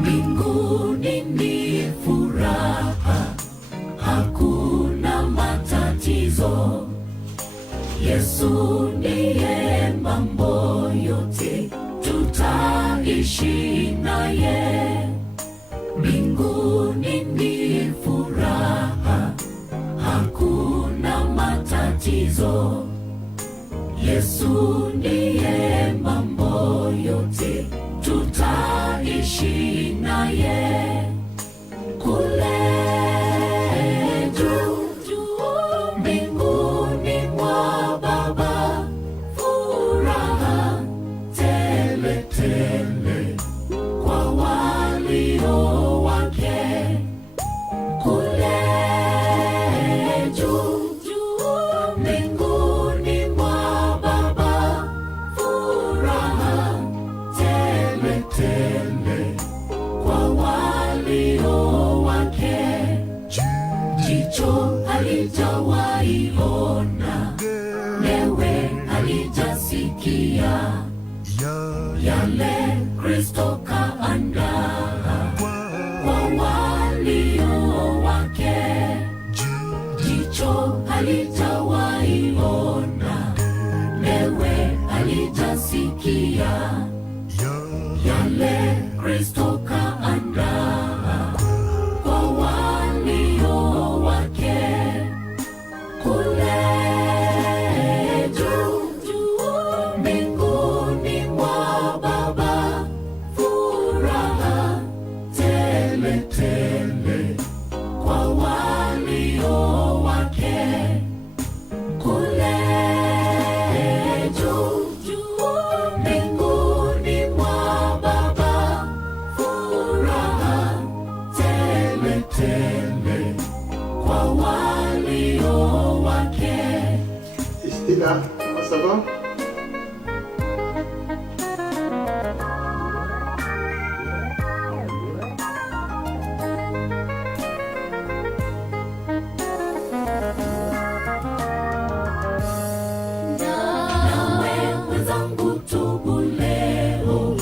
Mbinguni ni furaha, hakuna matatizo. Yesu ndiye mambo yote, tutaishi naye. Mbinguni ni furaha, hakuna matatizo. Yesu ndiye mambo yote, tutaishi naye. Kule juu mbinguni mwa Baba, furaha tele tele kwa walio wake. Kule juu mbinguni mwa Baba, furaha tele tele kwa walio wake. Jicho halijawahi ona, lewe halijasikia yale Kristo kaandaa kwa walio wake. Jicho halijawahi ona, lewe halijasikia yale Kristo kaandaa kwa walio wake. Kule juu mbinguni mwa Baba, furaha tele tele kwa walio wake. Kule juu mbinguni mwa Baba, furaha tele tele kwa walio wake. Estella, comment ça va? Nawe mwenzangu, tubu leo,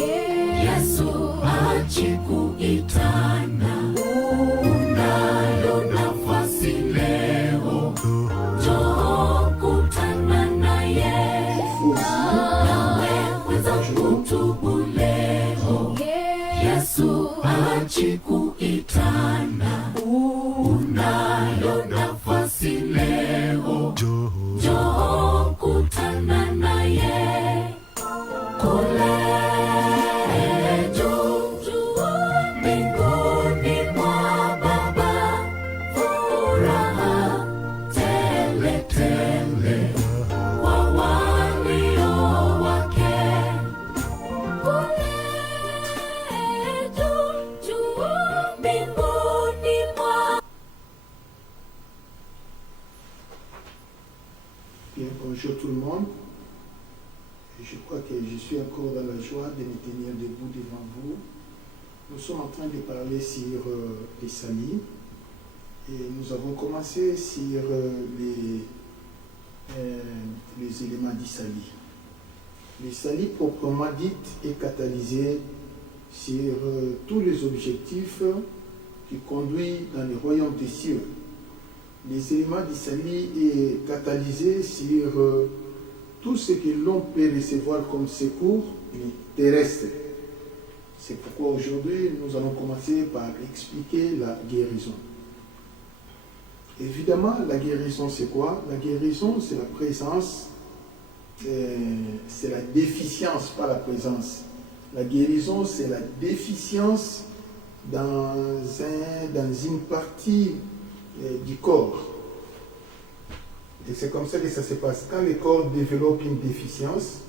Yesu hachi kuitana. Unayo nafasi leo, njoo kutana naye. Nawe mwenzangu, tubu leo, Yesu hachi kuitana. Unayo nafasi leo, njoo kutana naye. Kule juu mbinguni mwa Baba, furaha tele tele kwa walio wake. Kule juu mbinguni mwa. Bien, bonjour tout le monde. Je crois que je suis encore dans la joie de me tenir debout devant vous. Nous sommes en train de parler sur les salis et nous avons commencé sur les éléments du sali. Le sali proprement dit est catalysé sur tous les objectifs qui conduisent dans le royaume des cieux. Les éléments du sali est catalysé sur tout ce que l'on peut recevoir comme secours terrestre. C'est pourquoi aujourd'hui nous allons commencer par expliquer la guérison. Évidemment, la guérison c'est quoi? La guérison c'est la présence, c'est la déficience, pas la présence. La guérison c'est la déficience dans une partie du corps. Et c'est comme ça que ça se passe. Quand le corps développe une déficience,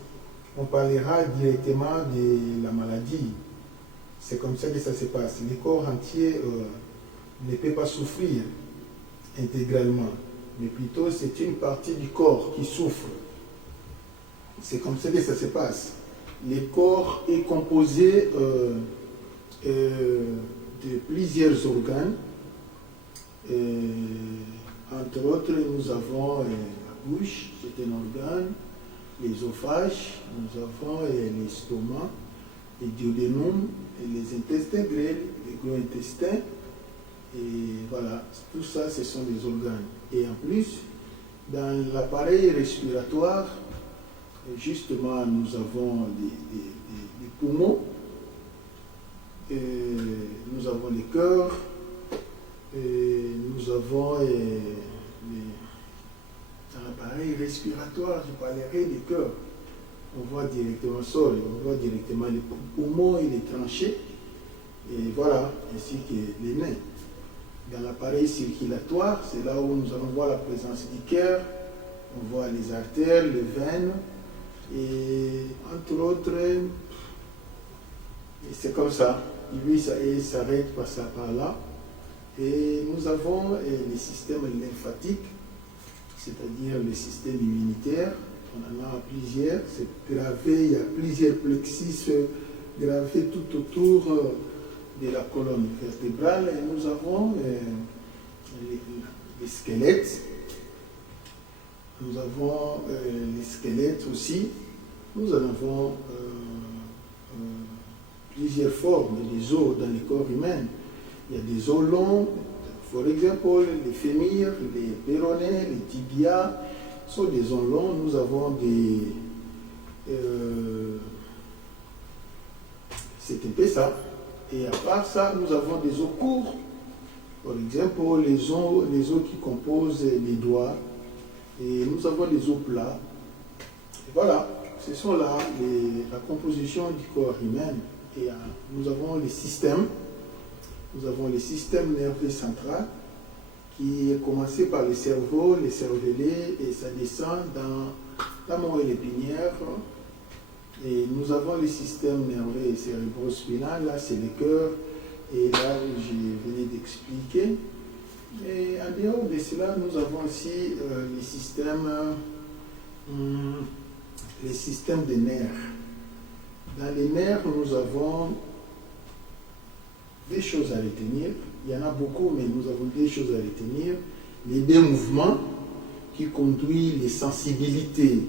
on parlera directement de la maladie. C'est comme ça que ça se passe. Le corps entier ne peut pas souffrir intégralement, mais plutôt c'est une partie du corps qui souffre. C'est comme ça que ça se passe. Le corps est composé de plusieurs organes. Entre autres, nous avons la bouche, c'est un organe, l'œsophage, nous avons l'estomac, les duodénum, et les intestins grêles, les gros intestins. Et voilà, tout ça, ce sont des organes. Et en plus, dans l'appareil respiratoire, justement, nous avons des poumons, et nous avons les cœurs, et nous avons dans l'appareil respiratoire, je parlerai des cœurs. On voit directement ça, on voit directement les poumons et les tranchées, et voilà, ainsi que les nains. Dans l'appareil circulatoire, c'est là où nous allons voir la présence du cœur, on voit les artères, les veines, et entre autres, et c'est comme ça. Lui, il s'arrête par ça, par là. Et nous avons les systèmes lymphatiques, c'est-à-dire le système immunitaire. On en a plusieurs, c'est gravé, il y a plusieurs plexus gravés tout autour de la colonne vertébrale. Et nous avons les squelettes. Nous avons les squelettes aussi. Nous en avons plusieurs formes des os dans le corps humain. Il y a des os longs, par exemple les fémurs, les péronés, les tibias sont des os longs. Nous avons c'est un peu ça. Et à part ça, nous avons des os courts. Par exemple, les os qui composent les doigts. Et nous avons les os plats. Et voilà, ce sont là la composition du corps humain. Et nous avons les systèmes. Nous avons le système nerveux central qui est commencé par le cerveau, les cervelets, et ça descend dans mon épinière. Et nous avons le système nerveux cérébrospinal, là c'est le cœur, et là où je venais d'expliquer. Et en dehors de cela, nous avons aussi les systèmes des nerfs. Dans les nerfs, nous avons des choses à retenir. Il y en a beaucoup, mais nous avons des choses à retenir. Les deux mouvements qui conduisent les sensibilités,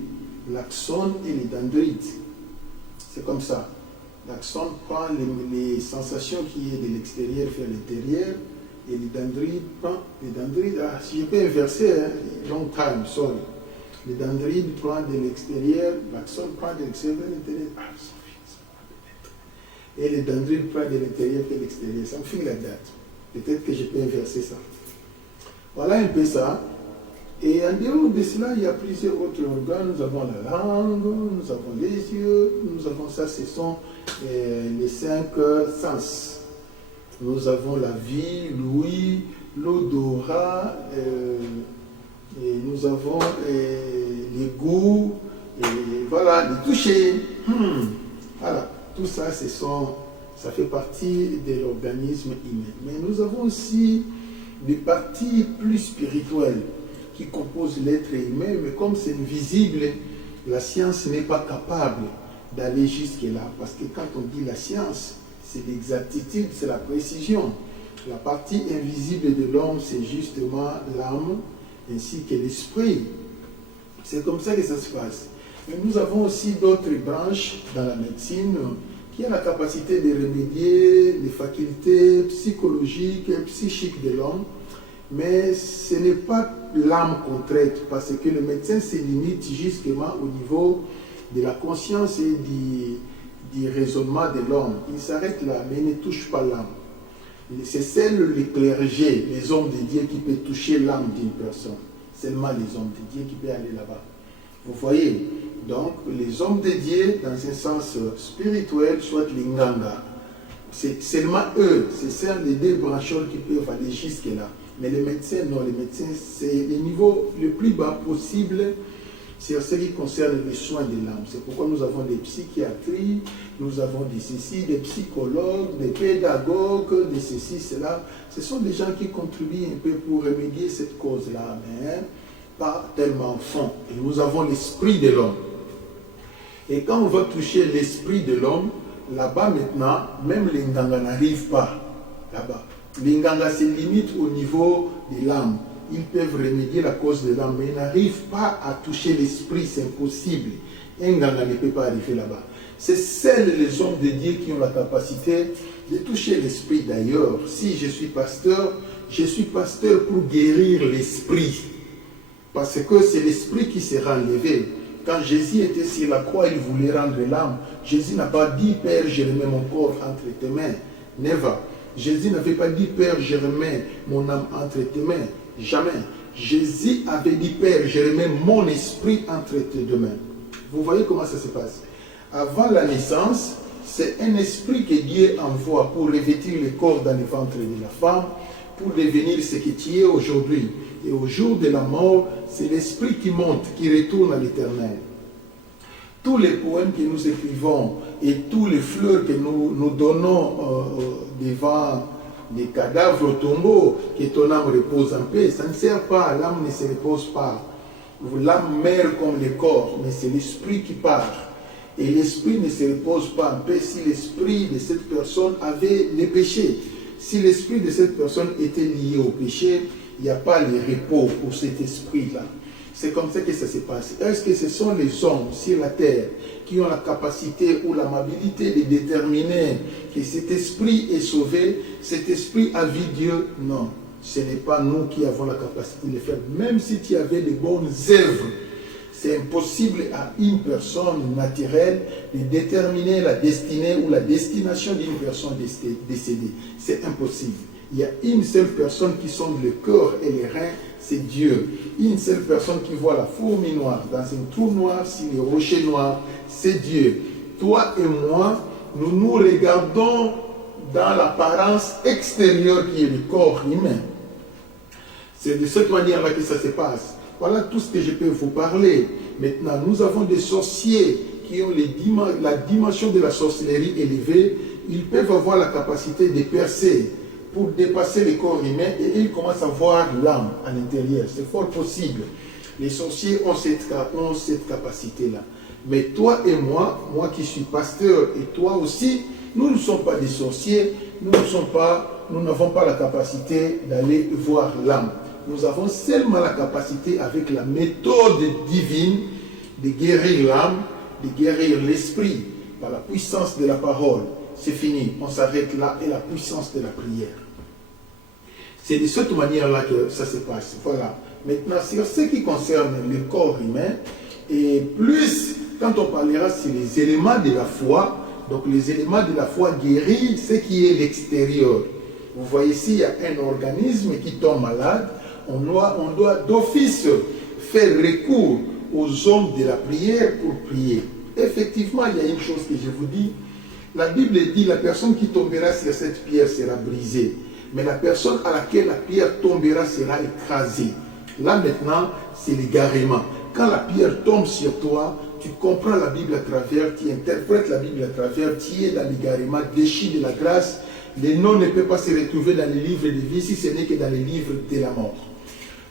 l'axone et les dendrites. C'est comme ça. L'axone prend les sensations qui est de l'extérieur vers l'intérieur, et les dendrites prend les dendrites. Si je peux inverser, long time, sorry. Les dendrites prend de l'extérieur, l'axone prend de l'extérieur vers l'intérieur. Et les dendrites prennent de l'intérieur et de l'extérieur. Ça me fait la date. Peut-être que je peux inverser ça. Voilà un peu ça. Et en dehors de cela, il y a plusieurs autres organes. Nous avons la langue, nous avons les yeux, nous avons ça, ce sont les 5 sens. Nous avons la vue, l'ouïe, l'odorat, et nous avons les goûts, et voilà, les toucher. Voilà. Tout ça, ça fait partie de l'organisme humain. Mais nous avons aussi des parties plus spirituelles qui composent l'être humain, mais comme c'est invisible, la science n'est pas capable d'aller jusque-là. Parce que quand on dit la science, c'est l'exactitude, c'est la précision. La partie invisible de l'homme, c'est justement l'âme ainsi que l'esprit. C'est comme ça que ça se passe. Mais nous avons aussi d'autres branches dans la médecine qui ont la capacité de remédier les facultés psychologiques et psychiques de l'homme. Mais ce n'est pas l'âme qu'on traite, parce que le médecin se limite justement au niveau de la conscience et du raisonnement de l'homme. Il s'arrête là, mais il ne touche pas l'âme. C'est seuls les clergés, les hommes de Dieu qui peuvent toucher l'âme d'une personne. Seulement les hommes de Dieu qui peuvent aller là-bas. Vous voyez, donc les hommes de Dieu, dans un sens spirituel, soit les nganga, c'est seulement eux, c'est celles des deux brancholes qui peuvent aller jusque-là. Mais les médecins, non, les médecins, c'est le niveau le plus bas possible, c'est ce qui concerne les soins de l'âme. C'est pourquoi nous avons des psychiatries, nous avons des ceci, des psychologues, des pédagogues, des ceci, cela. Ce sont des gens qui contribuent un peu pour remédier cette cause-là, mais pas tellement fond. Et nous avons l'esprit de l'homme. Et quand on va toucher l'esprit de l'homme, là-bas maintenant, même les nganga n'arrivent pas là-bas. Les nganga se limitent au niveau de l'âme. Ils peuvent remédier la cause de l'âme, mais ils n'arrivent pas à toucher l'esprit, c'est impossible. Un ganga ne peut pas arriver là-bas. C'est seuls les hommes de Dieu qui ont la capacité de toucher l'esprit d'ailleurs. Si je suis pasteur pour guérir l'esprit. Parce que c'est l'esprit qui sera enlevé. Quand Jésus était sur la croix, il voulait rendre l'âme. Jésus n'a pas dit, Père, je remets mon corps entre tes mains. Never. Jésus n'avait pas dit, Père, je remets mon âme entre tes mains. Jamais. Jésus avait dit, Père, je remets mon esprit entre tes deux mains. Vous voyez comment ça se passe. Avant la naissance, c'est un esprit que Dieu envoie pour revêtir le corps dans le ventre de la femme, pour devenir ce que tu es aujourd'hui. Et au jour de la mort, c'est l'esprit qui monte, qui retourne à l'éternel. Tous les poèmes que nous écrivons et tous les fleurs que nous donnons devant des cadavres au tombeau, que ton âme repose en paix, ça ne sert pas, l'âme ne se repose pas. L'âme meurt comme le corps, mais c'est l'esprit qui part. Et l'esprit ne se repose pas en paix si l'esprit de cette personne avait les péchés. Si l'esprit de cette personne était lié au péché, il n'y a pas le repos pour cet esprit-là. C'est comme ça que ça se passe. Est-ce que ce sont les hommes sur la terre qui ont la capacité ou l'amabilité de déterminer que cet esprit est sauvé, cet esprit a vu Dieu? Non, ce n'est pas nous qui avons la capacité de le faire. Même si tu avais de bonnes œuvres, c'est impossible à une personne naturelle de déterminer la destinée ou la destination d'une personne décédée. C'est impossible. Il y a une seule personne qui sonde le cœur et les reins, c'est Dieu. Une seule personne qui voit la fourmi noire dans un trou noir sur les rochers noirs, c'est Dieu. Toi et moi, nous nous regardons dans l'apparence extérieure qui est le corps humain. C'est de cette manière-là que ça se passe. Voilà tout ce que je peux vous parler. Maintenant, nous avons des sorciers qui ont la dimension de la sorcellerie élevée. Ils peuvent avoir la capacité de percer pour dépasser le corps humain et ils commencent à voir l'âme à l'intérieur. C'est fort possible. Les sorciers ont cette capacité-là. Mais toi et moi qui suis pasteur et toi aussi, nous ne sommes pas des sorciers, nous n'avons pas la capacité d'aller voir l'âme. Nous avons seulement la capacité avec la méthode divine de guérir l'âme, de guérir l'esprit par la puissance de la parole. C'est fini, on s'arrête là et la puissance de la prière. C'est de cette manière-là que ça se passe. Voilà. Maintenant, sur ce qui concerne le corps humain, et plus quand on parlera sur les éléments de la foi, donc les éléments de la foi guérissent ce qui est l'extérieur. Vous voyez ici, il y a un organisme qui tombe malade, on doit d'office faire recours aux hommes de la prière pour prier. Effectivement, il y a une chose que je vous dis. La Bible dit la personne qui tombera sur cette pierre sera brisée. Mais la personne à laquelle la pierre tombera sera écrasée. Là maintenant, c'est l'égarement. Quand la pierre tombe sur toi, tu comprends la Bible à travers, tu interprètes la Bible à travers, tu es dans l'égarement, déchu de la grâce. Les noms ne peuvent pas se retrouver dans les livres de vie si ce n'est que dans les livres de la mort.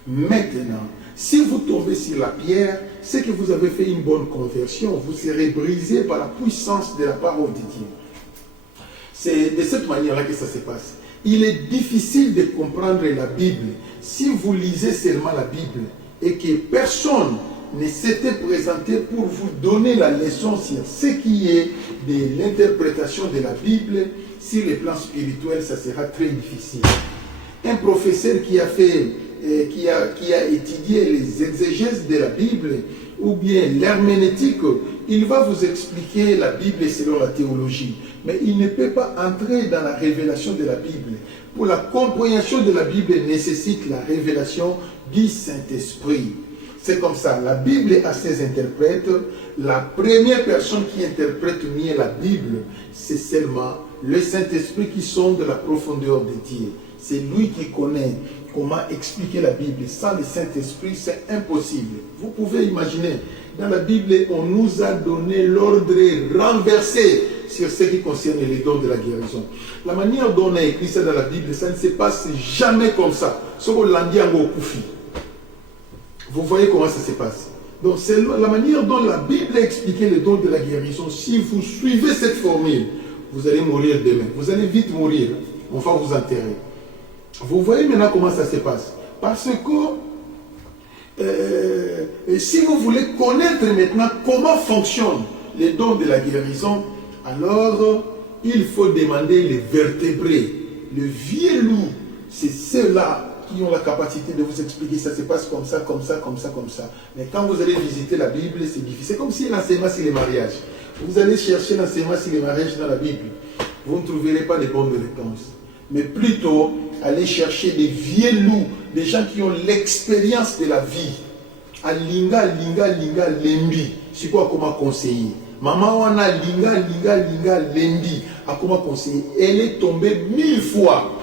Maintenant, si vous tombez sur la pierre, c'est que vous avez fait une bonne conversion. Vous serez brisé par la puissance de la parole de Dieu. C'est de cette manière-là que ça se passe. Il est difficile de comprendre la Bible si vous lisez seulement la Bible et que personne ne s'était présenté pour vous donner la leçon sur ce qui est de l'interprétation de la Bible. Sur le plan spirituel, ça sera très difficile. Un professeur qui a étudié les exégèses de la Bible ou bien l'herméneutique, il va vous expliquer la Bible selon la théologie. Mais il ne peut pas entrer dans la révélation de la Bible. Pour la compréhension de la Bible nécessite la révélation du Saint-Esprit. C'est comme ça. La Bible a ses interprètes. La première personne qui interprète mieux la Bible, c'est seulement le Saint-Esprit qui sonde la profondeur de Dieu. C'est lui qui connaît comment expliquer la Bible. Sans le Saint-Esprit, c'est impossible. Vous pouvez imaginer, dans la Bible, on nous a donné l'ordre renversé sur ce qui concerne les dons de la guérison. La manière dont on a écrit ça dans la Bible, ça ne se passe jamais comme ça. Vous voyez comment ça se passe. Donc c'est la manière dont la Bible a expliqué les dons de la guérison. Si vous suivez cette formule, vous allez mourir demain. Vous allez vite mourir. On va vous enterrer. Vous voyez maintenant comment ça se passe. Parce que si vous voulez connaître maintenant comment fonctionnent les dons de la guérison, alors il faut demander les vertébrés, le vieux loup. C'est ceux-là qui ont la capacité de vous expliquer ça se passe comme ça, comme ça, comme ça, comme ça. Mais quand vous allez visiter la Bible, c'est difficile. C'est comme si l'enseignement sur les mariages. Vous allez chercher l'enseignement sur les mariages dans la Bible. Vous ne trouverez pas de bonnes réponses. Mais plutôt, allez chercher des vieux loups, des gens qui ont l'expérience de la vie. Alinga, linga, linga, lembi. C'est quoi, comment conseiller? Maman, on a linga, linga, linga, lembi. À comment conseiller? Elle est tombée 1000 fois.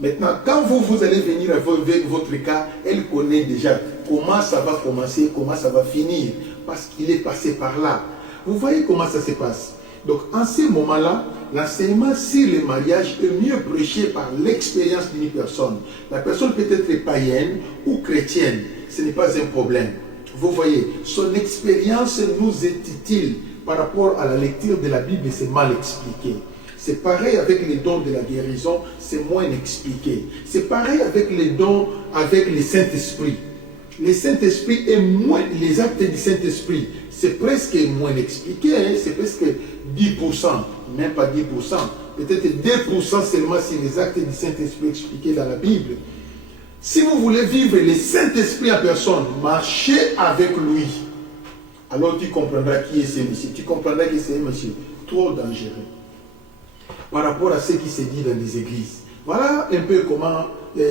Maintenant, quand vous allez venir avec votre cas, elle connaît déjà comment ça va commencer, comment ça va finir, parce qu'il est passé par là. Vous voyez comment ça se passe. Donc, en ce moment-là, l'enseignement sur le mariage est mieux prêché par l'expérience d'une personne. La personne peut être païenne ou chrétienne, ce n'est pas un problème. Vous voyez, son expérience nous est utile par rapport à la lecture de la Bible, c'est mal expliqué. C'est pareil avec les dons de la guérison, c'est moins expliqué. C'est pareil avec les dons avec le Saint-Esprit. Le Saint-Esprit est moins, les actes du Saint-Esprit, c'est presque moins expliqué, hein? C'est presque 10%, même pas 10%, peut-être 2% seulement sur les actes du Saint-Esprit expliqués dans la Bible. Si vous voulez vivre le Saint-Esprit en personne, marchez avec lui. Alors tu comprendras qui est ce monsieur. Tu comprendras que c'est un monsieur trop dangereux par rapport à ce qui se dit dans les églises. Voilà un peu comment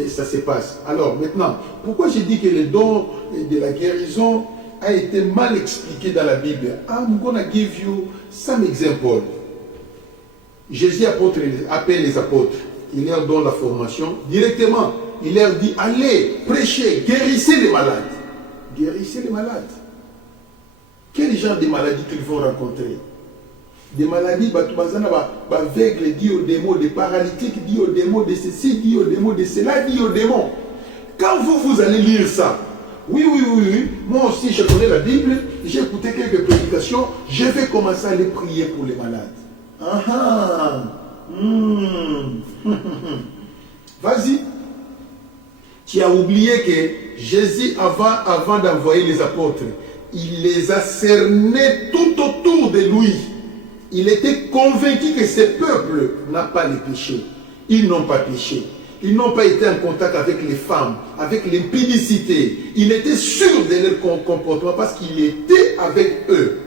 ça se passe. Alors maintenant, pourquoi j'ai dit que le don de la guérison a été mal expliqué dans la Bible? I'm going to give you some examples. Jésus appelle les apôtres. Il leur donne la formation. Directement, il leur dit, allez, prêchez, guérissez les malades. Guérissez les malades. Quel genre de maladies qu'ils vont rencontrer? Des maladies, aveugles, dit aux démons, des paralytiques, dit aux démons, de ceci, dit aux démons, de cela, dit aux démons. Quand vous allez lire ça, oui, moi aussi je connais la Bible, j'ai écouté quelques prédications, je vais commencer à aller prier pour les malades. Vas-y. Tu as oublié que Jésus, avant d'envoyer les apôtres, il les a cernés tout autour de lui. Il était convaincu que ce peuple n'a pas les péchés. Ils n'ont pas péché. Ils n'ont pas été en contact avec les femmes, avec l'impudicité. Il était sûr de leur comportement parce qu'il était avec eux.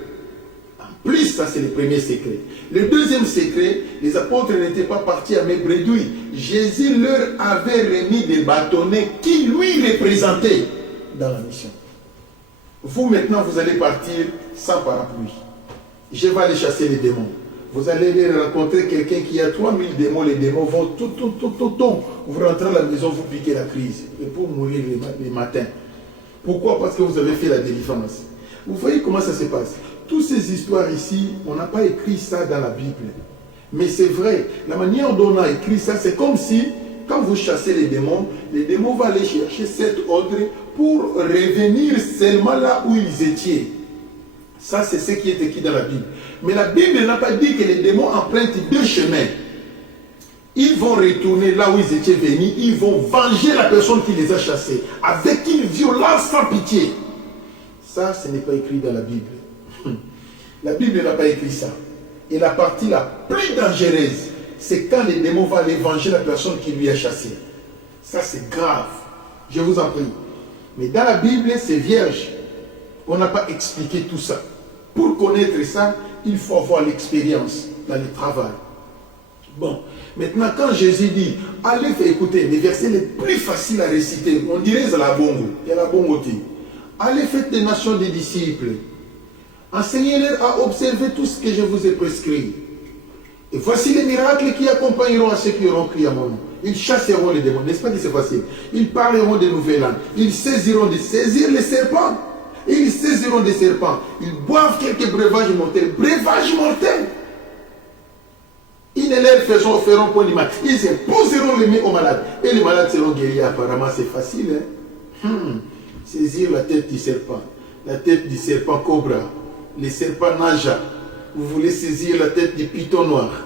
En plus, ça c'est le premier secret. Le deuxième secret, les apôtres n'étaient pas partis à mes bredouilles. Jésus leur avait remis des bâtonnets qui lui représentaient dans la mission. Vous maintenant, vous allez partir sans parapluie. Je vais aller chasser les démons. Vous allez rencontrer quelqu'un qui a 3000 démons. Les démons vont tout. Vous rentrez à la maison, vous piquez la crise. Et pour mourir les matins. Pourquoi? Parce que vous avez fait la délivrance. Vous voyez comment ça se passe. Toutes ces histoires ici, on n'a pas écrit ça dans la Bible. Mais c'est vrai. La manière dont on a écrit ça, c'est comme si, quand vous chassez les démons vont aller chercher cet ordre pour revenir seulement là où ils étaient. Ça, c'est ce qui est écrit dans la Bible. Mais la Bible n'a pas dit que les démons empruntent deux chemins. Ils vont retourner là où ils étaient venus. Ils vont venger la personne qui les a chassés. Avec une violence sans pitié. Ça, ce n'est pas écrit dans la Bible. La Bible n'a pas écrit ça. Et la partie la plus dangereuse, c'est quand les démons vont aller venger la personne qui lui a chassé. Ça, c'est grave. Je vous en prie. Mais dans la Bible, c'est vierge. On n'a pas expliqué tout ça. Pour connaître ça, il faut avoir l'expérience dans le travail. Bon, maintenant quand Jésus dit, allez faire écouter les versets les plus faciles à réciter, on dirait c'est la bongo, il y a la bongo. Allez faire des nations des disciples. Enseignez-leur à observer tout ce que je vous ai prescrit. Et voici les miracles qui accompagneront à ceux qui auront crié à mon nom. Ils chasseront les démons, n'est-ce pas que c'est facile? Ils parleront de nouvelles langues. Ils saisiront les serpents. Et ils saisiront des serpents. Ils boivent quelques breuvages mortels. Breuvages mortels. Ils ne leur feront point de mal. Ils poseront les mains aux malades. Et les malades seront guéris. Apparemment, c'est facile. Saisir la tête du serpent. La tête du serpent cobra. Les serpents naja. Vous voulez saisir la tête du python noir.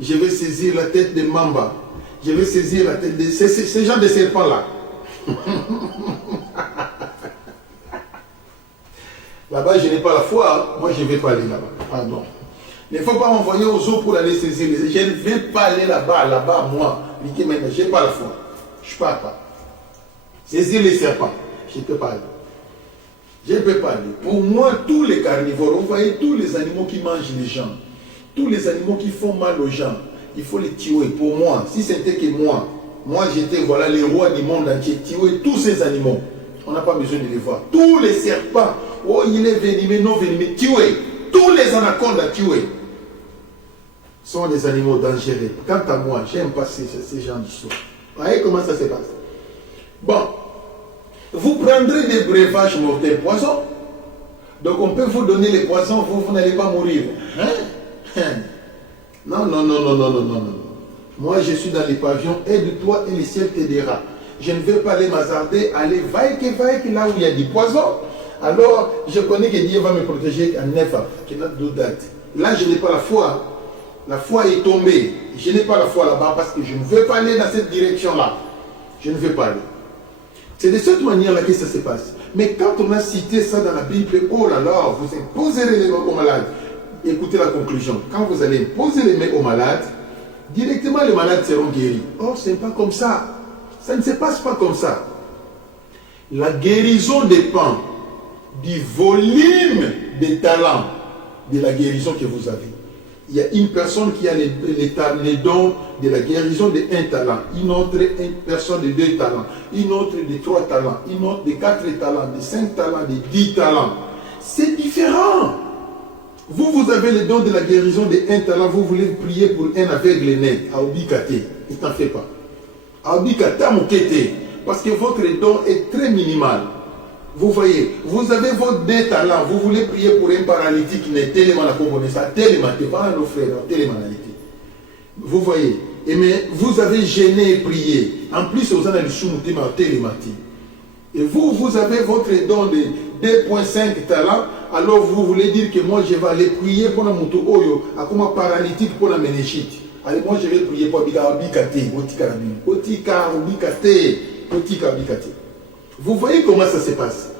Je vais saisir la tête de mamba. Je vais saisir la tête de... ces gens de serpents-là. Là-bas, je n'ai pas la foi. Moi, je ne vais pas aller là-bas. Pardon. Il ne faut pas m'envoyer aux eaux pour aller saisir les... Je ne vais pas aller là-bas, moi. Je n'ai pas la foi. Je ne pars pas. Saisir les serpents. Je ne peux pas aller. Je ne peux pas aller. Pour moi, tous les carnivores, vous voyez, tous les animaux qui mangent les gens, tous les animaux qui font mal aux gens, il faut les tuer. Pour moi, si c'était que moi j'étais, voilà, les rois du monde entier, tuer tous ces animaux. On n'a pas besoin de les voir. Tous les serpents, oh, il est venimé, non venimé, tuer. Tous les anacondes à tuer sont des animaux dangereux. Quant à moi, j'aime pas ces gens d'histoire. Vous voyez comment ça se passe? Bon, vous prendrez des breuvages mortels poison. Donc on peut vous donner les poisons, vous n'allez pas mourir. Hein? Non. Moi je suis dans les pavillons, aide-toi et le ciel t'aidera. Je ne vais pas aller m'hasarder, aller vaille que là où il y a du poison. Alors je connais que Dieu va me protéger à Nefa, qui n'a de date. Là je n'ai pas la foi. La foi est tombée. Je n'ai pas la foi là-bas parce que je ne veux pas aller dans cette direction-là. Je ne veux pas aller. C'est de cette manière-là que ça se passe. Mais quand on a cité ça dans la Bible, oh là là, vous imposerez les mains aux malades. Écoutez la conclusion. Quand vous allez imposer les mains aux malades, directement les malades seront guéris. Oh, ce n'est pas comme ça. Ça ne se passe pas comme ça. La guérison dépend du volume des talents de la guérison que vous avez. Il y a une personne qui a les dons de la guérison de 1 talent, une autre personne de 2 talents, une autre de 3 talents, une autre de 4 talents, de 5 talents, de 10 talents. C'est différent. Vous avez le don de la guérison de 1 talent, vous voulez prier pour un aveugle né, à Obikate. Il n'en fait pas. À Obikate, à Mokete, parce que votre don est très minimal. Vous voyez, vous avez vos 2 talents, vous voulez prier pour un paralytique qui n'est tellement la connaissance, tellement, vous voyez, mais vous avez gêné et prié. En plus, vous avez le soumoutima, télémati. Et vous avez votre don de 2,5 talents, alors vous voulez dire que moi je vais aller prier pour la moto oyo, à comme un paralytique pour la ménéchite. Allez, moi je vais prier pour Abikate, Otika, Abikate. Vous voyez comment ça se passe.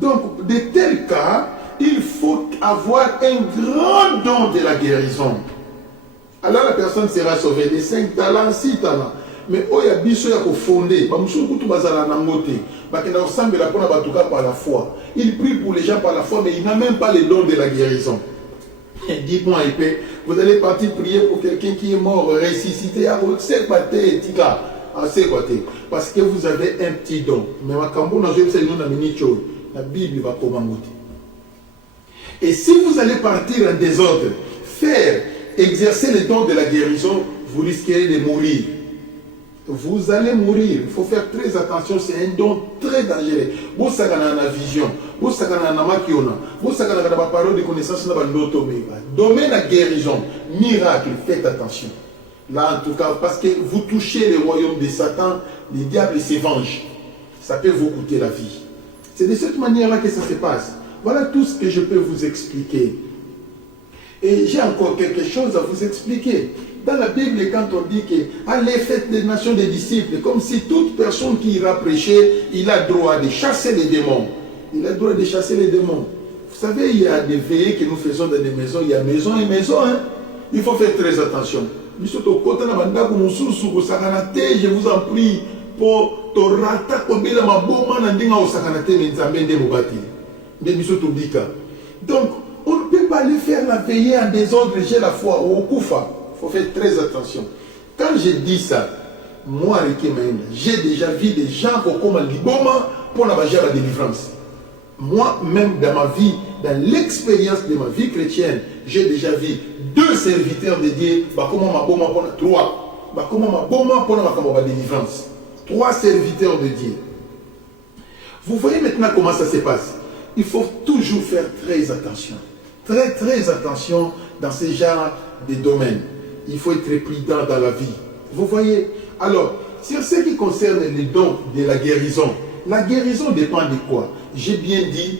Donc, de tels cas, il faut avoir un grand don de la guérison. Alors la personne sera sauvée de 5 talents, 6 talents. Mais il y a biso ya fondé. Par la foi. Il prie pour les gens par la foi, mais il n'a même pas le don de la guérison. Dites-moi, vous allez partir prier pour quelqu'un qui est mort, ressuscité. Parce que vous avez un petit don. Mais la Bible va commander. Et si vous allez partir en désordre, exercer le don de la guérison, vous risquerez de mourir. Vous allez mourir. Il faut faire très attention. C'est un don très dangereux. Vous savez la vision. Vous savez la makiona. Vous savez la parole de connaissance. Domaine la guérison. Miracle. Faites attention. Là, en tout cas, parce que vous touchez le royaume de Satan, le diable se venge. Ça peut vous coûter la vie. C'est de cette manière-là que ça se passe. Voilà tout ce que je peux vous expliquer. Et j'ai encore quelque chose à vous expliquer. Dans la Bible, quand on dit que allez faites des nations des disciples, comme si toute personne qui ira prêcher, il a droit de chasser les démons. Il a droit de chasser les démons. Vous savez, il y a des veillées que nous faisons dans des maisons. Il y a maison et maison. Hein? Il faut faire très attention. Je vous en prie, pour te rata kobela maboma na ndinga osakanate menzambende mobati. Donc, on ne peut pas aller faire la veillée en désordre, j'ai la foi, au Koufa. Il faut faire très attention. Quand je dis ça, moi, j'ai déjà vu des gens qui ont liboma pour la délivrance. Moi-même, dans ma vie, dans l'expérience de ma vie chrétienne, j'ai déjà vu 2 serviteurs de Dieu, comment ma boma pour 3. Comment ma boma pour la délivrance. 3 serviteurs de Dieu. Vous voyez maintenant comment ça se passe. Il faut toujours faire très attention. Très, très attention dans ce genre de domaines. Il faut être prudent dans la vie. Vous voyez. Alors, sur ce qui concerne les dons de la guérison dépend de quoi? J'ai bien dit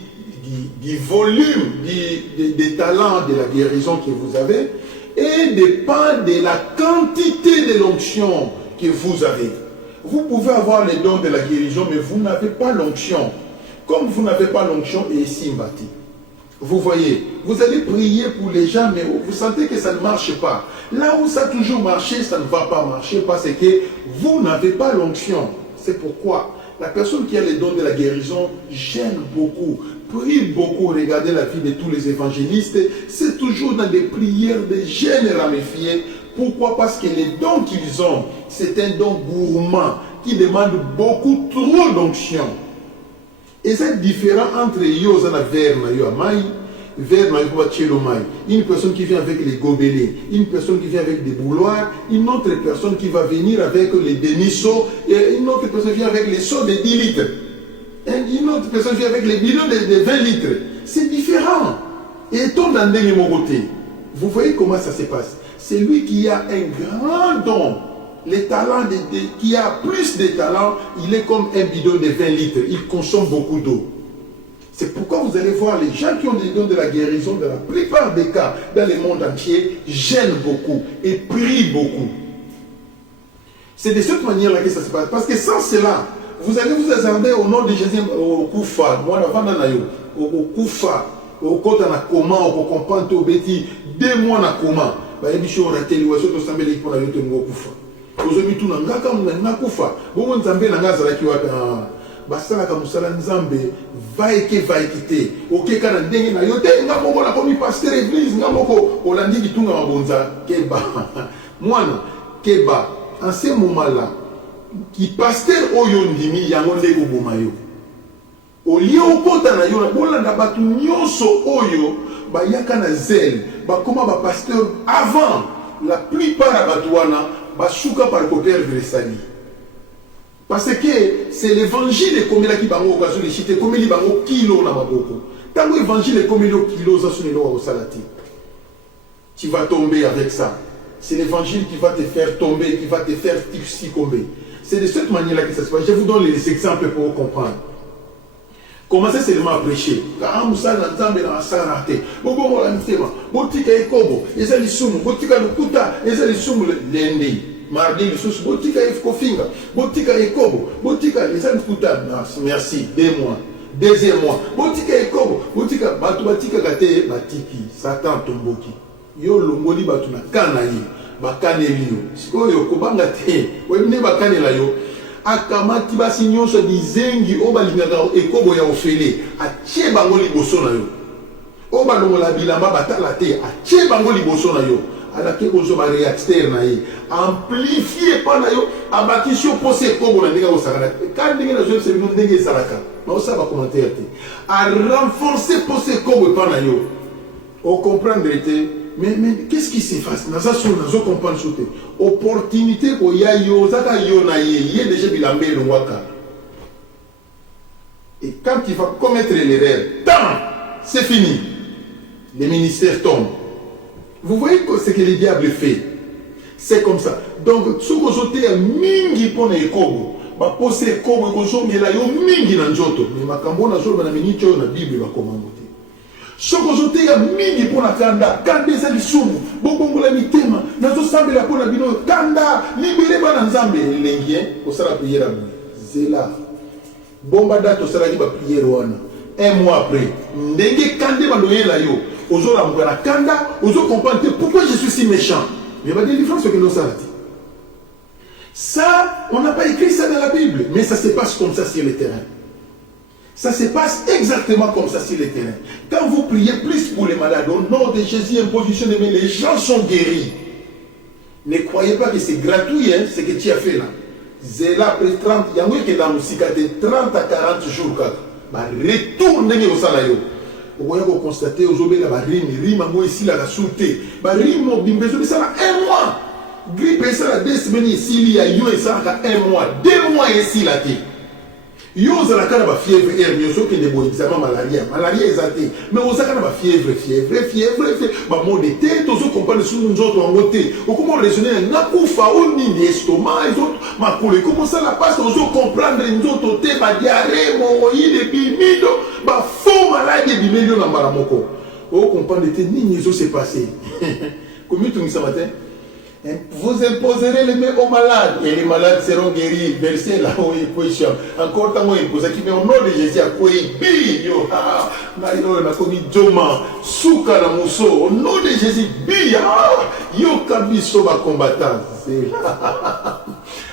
du volume des talents de la guérison que vous avez et dépend de la quantité de l'onction que vous avez. Vous pouvez avoir les dons de la guérison, mais vous n'avez pas l'onction. Comme vous n'avez pas l'onction, et ici, Vous voyez, vous allez prier pour les gens, mais vous sentez que ça ne marche pas. Là où ça a toujours marché, ça ne va pas marcher parce que vous n'avez pas l'onction. C'est pourquoi la personne qui a les dons de la guérison gêne beaucoup, prie beaucoup. Regardez la vie de tous les évangélistes, c'est toujours dans des prières de gêne ramifiées. Pourquoi? Parce que les dons qu'ils ont, c'est un don gourmand qui demande beaucoup trop d'onction. Et c'est différent entre Yozana Verna Yoamai, Verna Yoamai, une personne qui vient avec les gobelets, une personne qui vient avec des bouloirs, une autre personne qui va venir avec les demi-seaux, et une autre personne vient avec les seaux de 10 litres. Et une autre personne vient avec les bidons de 20 litres. C'est différent. Et ton dans mon côté, vous voyez comment ça se passe. C'est lui qui a un grand don. Les talents qui a plus de talents, il est comme un bidon de 20 litres. Il consomme beaucoup d'eau. C'est pourquoi vous allez voir les gens qui ont des dons de la guérison, dans la plupart des cas, dans le monde entier, gênent beaucoup et prient beaucoup. C'est de cette manière-là que ça se passe. Parce que sans cela, vous allez vous hasarder au nom de Jésus au Koufa, moi avant au Koufa, au côté na comment, au comprendre au bêtis, 2 mois na comment, bah et bicho raté les oiseaux de Sambé pour la yote au Koufa. Aujourd'hui tout na ngaka na Koufa, bon Nzambe na ngazala ki wapi basala ka musala Nzambe va quitter. OK kana ndenge na yote ngamo na komi pasteur église ngamo olandi kitunga mabonza keba. Mwana keba en ce moment-là qui pasteur oyo ndimi yango ndeko bomayo olie okota na yo na bolanda batu nyonso oyo bayaka na zel bakoma ba pasteur avant la plupart ya batu wana basuka par koperdre le sali parce que c'est l'évangile ekomelaki bango okazo le chite komeli bango kilo na maboko tango évangile ekomeli kilo za sunelo wa osalati tu vas tomber avec ça. C'est l'évangile qui va te faire tomber, qui va te faire succomber. C'est de cette manière-là que ça se passe. Je vous donne les exemples pour vous comprendre. Commencez seulement à prêcher. Quand vous savez, vous avez un sarate. Vous avez un thème. Vous avez un kobo. Vous avez un soum. Vous avez un kuta. Vous avez un soum lundi. Mardi, le sous. Vous avez un kofinga. Vous avez un kobo. Vous avez un kuta. Merci. 2 mois. 2e mois. Vous avez un kobo. Vous avez un batiki. Satan tomboki. Yo longoli batu na kana yi bakaneli yo sikoyo kobanga te wemne bakanela yo akamati basi nyonso dizengi obalingaka ekobo ya ofele atie bango liboso na yo obalongola bilamba batala te atie bango liboso na yo alake kozo ba réacteur na ye amplifier pa na yo abakisio pose ekobo na ndenge osakana ka ndenge na zo sebino ndenge salaka na osaba commentaire te a renforcer pose ekobo pa na yo o comprendre te. Mais qu'est-ce qui se passe? Nous avons compris sauter. Opportunité pour yayo, zaka yona ye déjà bilambé le waka. Et quand il va commettre l'erreur, c'est fini. Les ministères tombent. Vous voyez ce que le diable fait. C'est comme ça. Donc, ce que vous avez mingi pour les kobo, ba pose kobo ko so mela yo mingi na njoto. Mais makambo na so na minicho na Bible ba komando. Sokozote ya mingi pona kanda eza lisumu bobongola mitema nazo sambela pona bino kanda libere bana nzambe lengien osala prière mu zela bomba date osala ki ba prière wana 1 mois après ndenge kande baloyela yo ozola mbana kanda ozo comprendre pourquoi je suis si méchant mais ba délivrance que nous ça ça on n'a pas écrit ça dans la Bible mais ça se passe comme ça sur le terrain. Ça se passe exactement comme ça sur le terrain. Quand vous priez plus pour les malades, au nom de Jésus, imposition de main, les gens sont guéris. Ne croyez pas que c'est gratuit, hein, ce que tu as fait là. Zéla après 30, il y a un qui est dans le de 30 à 40 jours. Retournez au salaire. Vous voyez, vous constatez, vous avez la rime, ici, la souté. Rime, ça a 1 mois. Grippe, ça a 2 semaines ici, il y a 1 mois. 2 mois ici, là. Yo za la kana ba fièvre hernie so ke ne bo examen malaria ezate mais on za kana ba fièvre ba mo de tête to so comprendre sur nzoto ngote o comment raisonner na kufa o ni estomac et autres ma pour comment ça la passe on so comprendre nzoto te ba diarrhée mo yide bimido ba faux maladie bimelo na mbala moko o comprendre te nini zo s'est passé comme tu me ce matin Vous imposerez les mains aux malades et les malades seront guéris. Verset là où il peut chanter. Encore tant qu'il pose qui met au nom de Jésus à quoi il bille. Yo, ah, Mario na komi Joma, Souka na Mousso. Au nom de Jésus, bille. Yo kabiso ba combattant. C'est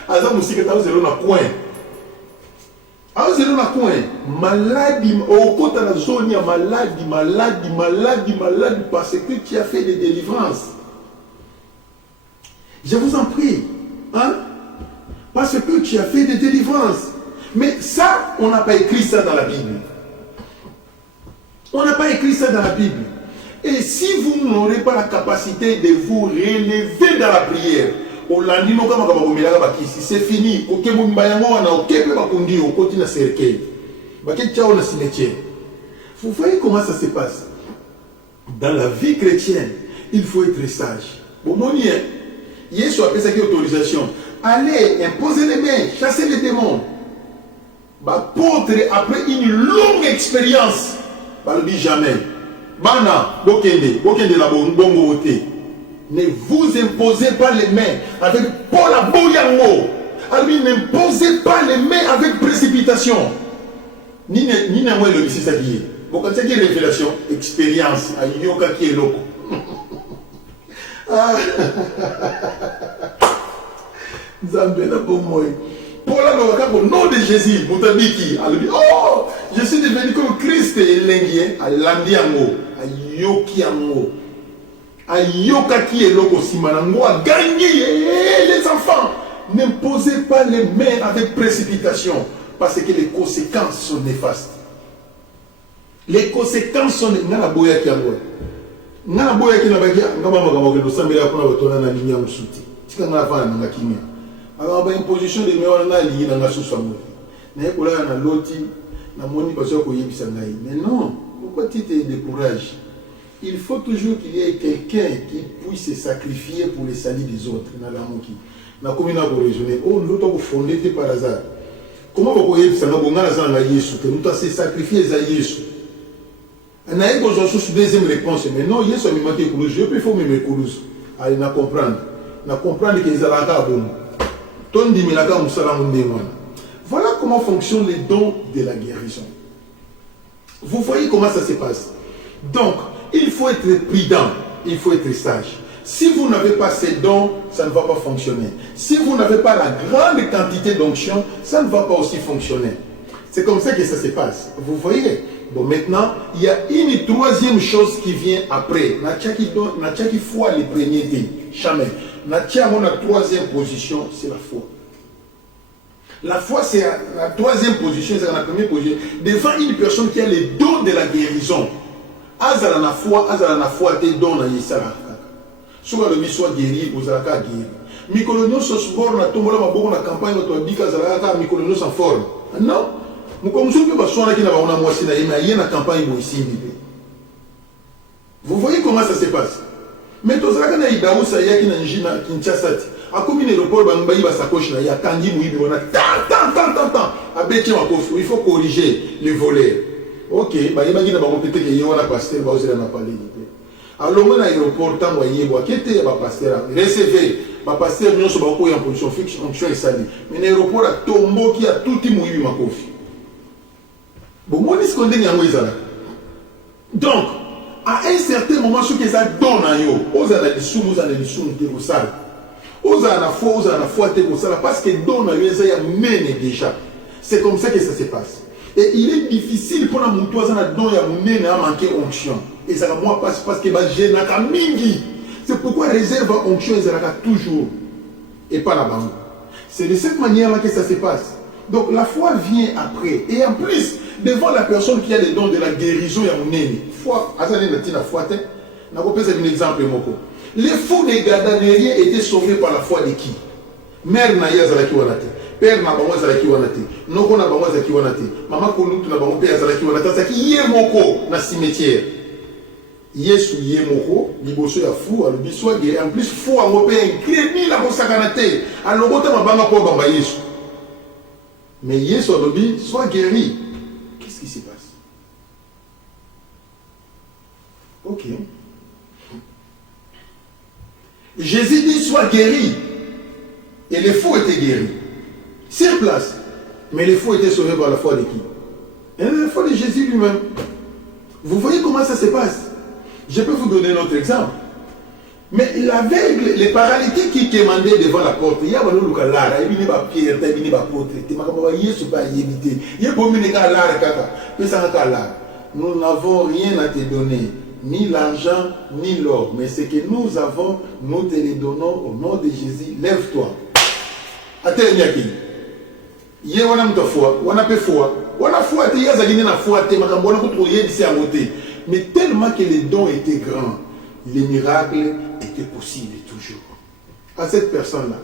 Aza musique ta zéro na coin. Ah zéro na coin. Maladie au côté de la zone il y a maladie parce que tu as fait des délivrances. Je vous en prie, hein? Parce que tu as fait des délivrances. Mais ça, on n'a pas écrit ça dans la Bible. On n'a pas écrit ça dans la Bible. Et si vous n'aurez pas la capacité de vous relever dans la prière, c'est fini. Vous voyez comment ça se passe? Dans la vie chrétienne, il faut être sage. Bon, mon Dieu. Yesu a fait cette autorisation. Allez, imposez les mains, chassez les démons. L'apôtre, après une longue expérience, ne dit jamais. Bana, bokende la bongo. Ne vous imposez pas les mains avec Paul Aboyango. N'imposez pas les mains avec précipitation. Ni n'a moins le lycée s'habiller. Bon, quand il y a une révélation, expérience, à yoka qui est loco. Paul a au nom de Jésus, Moutabiki, oh, je suis devenu comme Christ et l'Indien, à l'Andiango, à Yokiango, à Yokaki et Loko Simanango, à gagner les enfants. N'imposez pas les mains avec précipitation, parce que les conséquences sont néfastes. Les conséquences sont néfastes. Nga boya kina bakia ngaba makambo ke sambela kuna batona na linya musuti tika nga fana nga kimia aba ba imposition de mewa na li na nga susa mo na ekola na loti na moni parce ko yebisa ngai mais non pourquoi tu te décourages? Il faut toujours qu'il y ait quelqu'un qui puisse se sacrifier pour le salut des autres na la moki na komina ko raisonner oh ndoto ko fonder par hasard comment ko yebisa nga bonga na zanga Yesu que nous se sacrifier za Yesu. On a eu deuxième réponse, mais non, il y a ce moment qui est je peux faire mes coulousses. Allez, na comprendre que les alaka bon. Ton dimilaka musala mundemwana. Voilà comment fonctionnent les dons de la guérison. Vous voyez comment ça se passe. Donc, il faut être prudent, il faut être sage. Si vous n'avez pas ces dons, ça ne va pas fonctionner. Si vous n'avez pas la grande quantité d'onction, ça ne va pas aussi fonctionner. C'est comme ça que ça se passe. Vous voyez? Bon, maintenant, il y a une troisième chose qui vient après. N'a-t-il foi les premiers dés? Jamais. N'a-t-il la troisième position, c'est la foi. La foi, c'est la troisième position, c'est la première position. Devant une personne qui a les dons de la guérison. Azala na foi, tes dons na yisara. Soit le soit guéri, vous allez guérir. Mikolonio sosbor na tombola maboko na campagne to abika zalaka mikolonio sans forme. Non. Vous voyez comment ça se passe. Mais tous les gens il faut corriger les voleurs. Ok, alors mon aéroport tant recevez pasteur nous sommes en position fixe onction et sali. Mais l'aéroport a tombeau qui a tout mouillé ma kofi. Donc, à un certain moment, ce que ça donne à eux, aux analystes, aux analystes, aux analystes, parce que donne à eux, ça y a mené déjà. C'est comme ça que ça se passe. Et il est difficile pour nous tous à donner à mené à manquer onction. Et ça moi passe parce que j'ai la mingi. C'est pourquoi réserve onction et toujours et pas la banque. C'est de cette manière-là que ça se passe. Donc la foi vient après. Et en plus, devant la personne qui a les dons de la guérison, il y a un nez. Foi, un exemple. Les fous des Gadanériens étaient sauvés par la foi de qui? Mère Naya Zalaki Wanate, Père Nabawa Zalaki Wanate, Noko Nabawa Zalaki Wanate, Maman Kolutu Nabawa Père Zalaki Wanate, Zaki Yemoko na cimetière. Yesu Yemoko, Liboso ya fou, alors biswa guéri. En plus, fou à mopé, incrédit la Bosakanate, alors Bota Mabanga pour Bamba Yesu. Mais Yesu a dit, sois guéri. Qu'est-ce qui se passe? Ok. Jésus dit sois guéri. Et les fous étaient guéris. Sur place. Mais les fous étaient sauvés par la foi de qui? Et la foi de Jésus lui-même. Vous voyez comment ça se passe? Je peux vous donner un autre exemple. Mais l'aveugle, les paralytiques qui quémandaient devant la porte, il y a un lara, il y a un pierre, il y a un porte, il y a un nous n'avons rien à te donner, ni l'argent, ni l'or. Mais ce que nous avons, nous te les donnons au nom de Jésus. Lève-toi. Attends, Nyaki. Il y a un foi, on a foi. On a foi, il y a un foi, mais tellement que les dons étaient grands, les miracles étaient possibles toujours. À cette personne-là.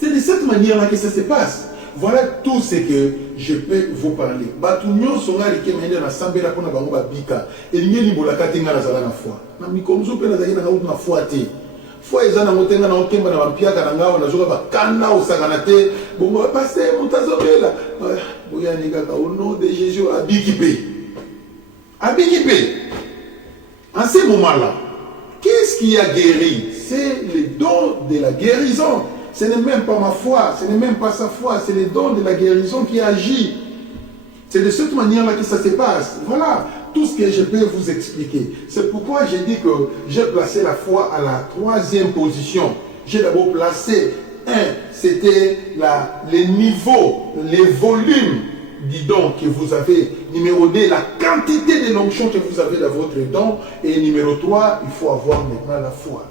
C'est de cette manière-là que ça se passe. Voilà tout ce que je peux vous parler. Batunyo songa rikemende na sambela pona bango babika. Elingi bolaka tenga na zala na foi. Na mikomzo pe na zali na na foi te. Foi ezana motenga na okemba na bampiaka na ngao na zoka bakana osakana te. Bongo pasteur mutazobela. Boya nikaka au nom de Jésus abikipe. Abikipe. En ce moment-là, qu'est-ce qui a guéri? C'est le don de la guérison. Ce n'est même pas ma foi, ce n'est même pas sa foi, c'est le don de la guérison qui agit. C'est de cette manière-là que ça se passe. Voilà tout ce que je peux vous expliquer. C'est pourquoi j'ai dit que j'ai placé la foi à la 3e position. J'ai d'abord placé, c'était les niveaux, les volumes du don que vous avez. Numéro 2, la quantité de l'onction que vous avez dans votre don. Et numéro 3, il faut avoir maintenant la foi.